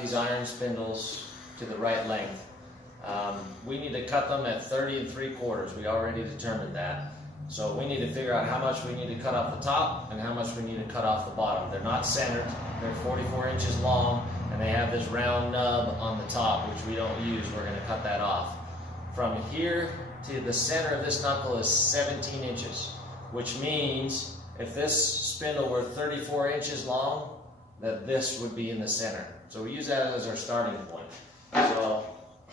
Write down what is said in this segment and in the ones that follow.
these iron spindles to the right length. We need to cut them at 30 3/4. We already determined that. So we need to figure out how much we need to cut off the top and how much we need to cut off the bottom. They're not centered, they're 44 inches long, and they have this round nub on the top, which we don't use. We're going to cut that off. From here to the center of this knuckle is 17 inches, which means if this spindle were 34 inches long, that this would be in the center. So we use that as our starting point. So I'll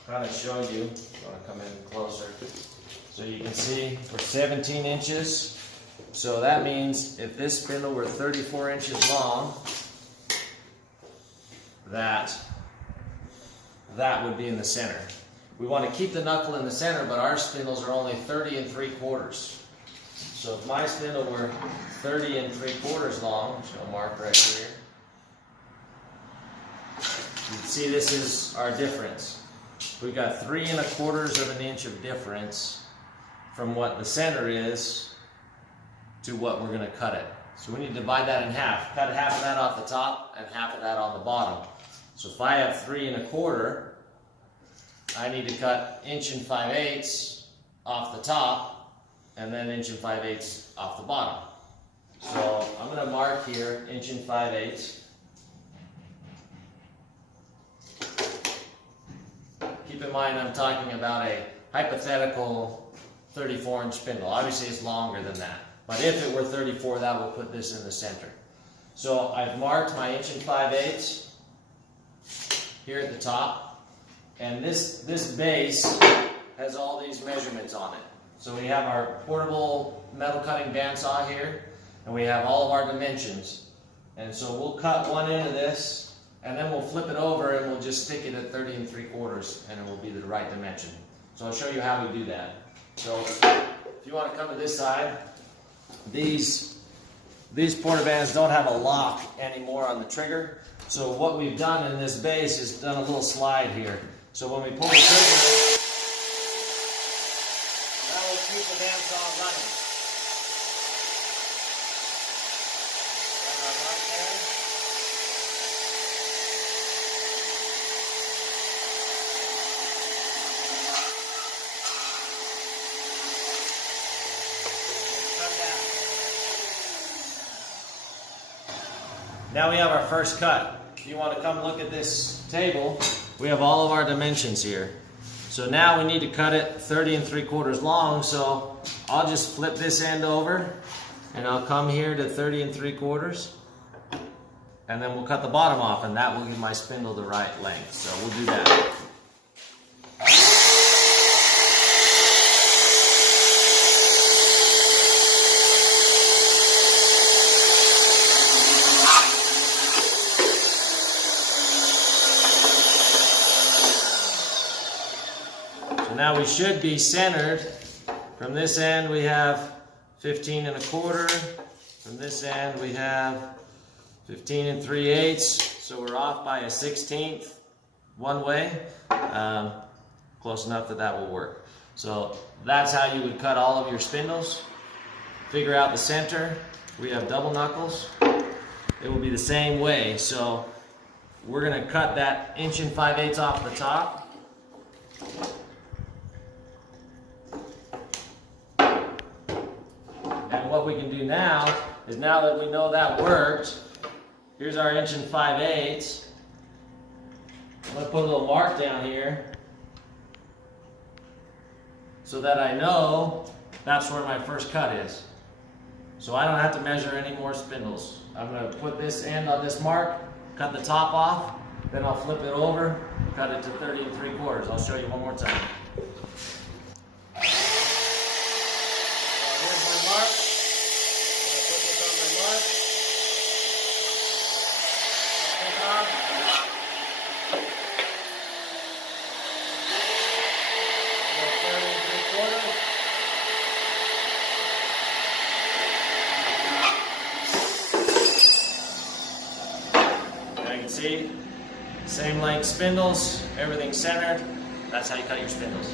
kind of show you, if you want to come in closer. So you can see we're 17 inches. So that means if this spindle were 34 inches long, that would be in the center. We want to keep the knuckle in the center, but our spindles are only 30 3/4. So if my spindle were 30 3/4 long, which I'll mark right here, you can see this is our difference. We've got 3 1/4 of an inch of difference from what the center is to what we're going to cut it. So we need to divide that in half. Cut half of that off the top and half of that on the bottom. So if I have 3 1/4, I need to cut 1 5/8 off the top and then 1 5/8 off the bottom. So I'm going to mark here 1 5/8. Keep in mind I'm talking about a hypothetical 34-inch spindle. Obviously it's longer than that. But if it were 34, that would put this in the center. So I've marked my 1 5/8 here at the top. And this base has all these measurements on it. So we have our portable metal cutting bandsaw here, and we have all of our dimensions. And so we'll cut one end of this, and then we'll flip it over and we'll just stick it at 30 3/4, and it will be the right dimension. So I'll show you how we do that. So if you want to come to this side, these porta bands don't have a lock anymore on the trigger. So what we've done in this base is done a little slide here. So when we pull the trigger, that will keep the bandsaw running. Now we have our first cut. If you want to come look at this table, we have all of our dimensions here. So now we need to cut it 30 3/4 long, so I'll just flip this end over and I'll come here to 30 3/4, and then we'll cut the bottom off, and that will give my spindle the right length. So we'll do that. Now we should be centered. From this end we have 15 1/4. From this end we have 15 3/8. So we're off by a 1/16 one way. Close enough that that will work. So that's how you would cut all of your spindles. Figure out the center. We have double knuckles. It will be the same way. So we're going to cut that 1 5/8 off the top. What we can do now is, now that we know that worked, here's our 1 5/8. I'm going to put a little mark down here so that I know that's where my first cut is. So I don't have to measure any more spindles. I'm going to put this end on this mark, cut the top off, then I'll flip it over, cut it to 30 3/4. I'll show you one more time. See, same length spindles, everything centered. That's how you cut your spindles.